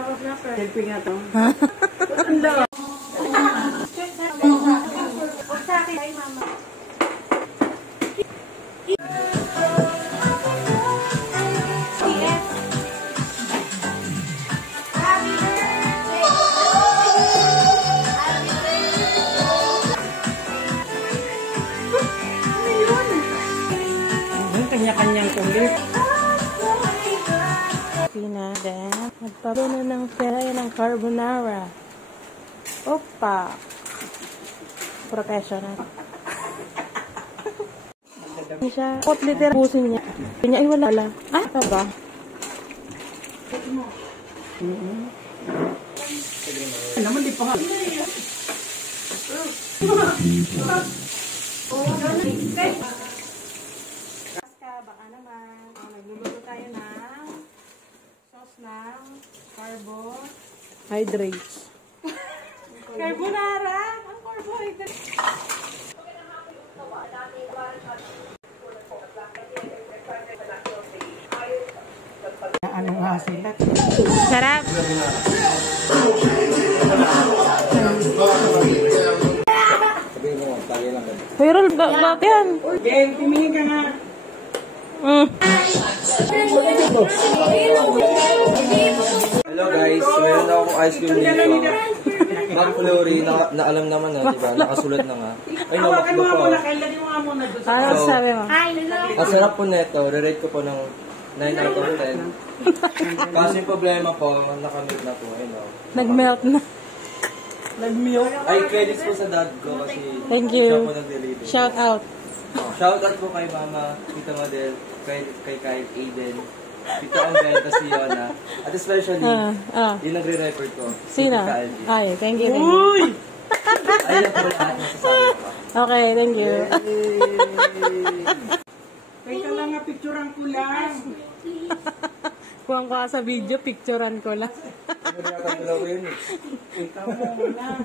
Selfie nga to. Ano? Sa akin ay mama. Kanya-kanyang kulit. Pina din. Nagpabuna ng pera ng carbonara. Opa! Professional. Siya. Pot liter pusin niya. Kanya ay wala. Ah, ito ba? Naman di pa nga. Baka naman. Nagluluto tayo ng sauce ng carbohydrates. Carbonara! Ang carbohydrates! Ano nga sila? Sarap! Pero bakit yan? Game, tumingin ka nga. Hello guys, meron na akong ice cream dito. McFlurry, na alam naman na, diba? Nakasulat na nga. Ay, Hawakan mo nga pa. muna, kailan mo nga muna doon. Ano sabi mo? Ang sarap po neto, re-rate ko po ng 9 out of 10. Kasi yung problema po, nakamit na po, I know. Nag-melt na. Nag-milk. Ay, credits po sa dad ko kasi Thank siya you. po nag-deliver. Shout out. Shout out po kay Mama, Tita Model, kay Aiden, Tita Ambenta, si Yona, at especially, yung nagre-record ko. Sino? Tita Algie. Ay, thank you. Uy! Ayun po lahat nasasabi ko. Okay, thank you. Teka lang nga, picturean ko lang. Kuwang ka sa video, picturean ko lang. Ano rin ako yun eh. Ikaw muna.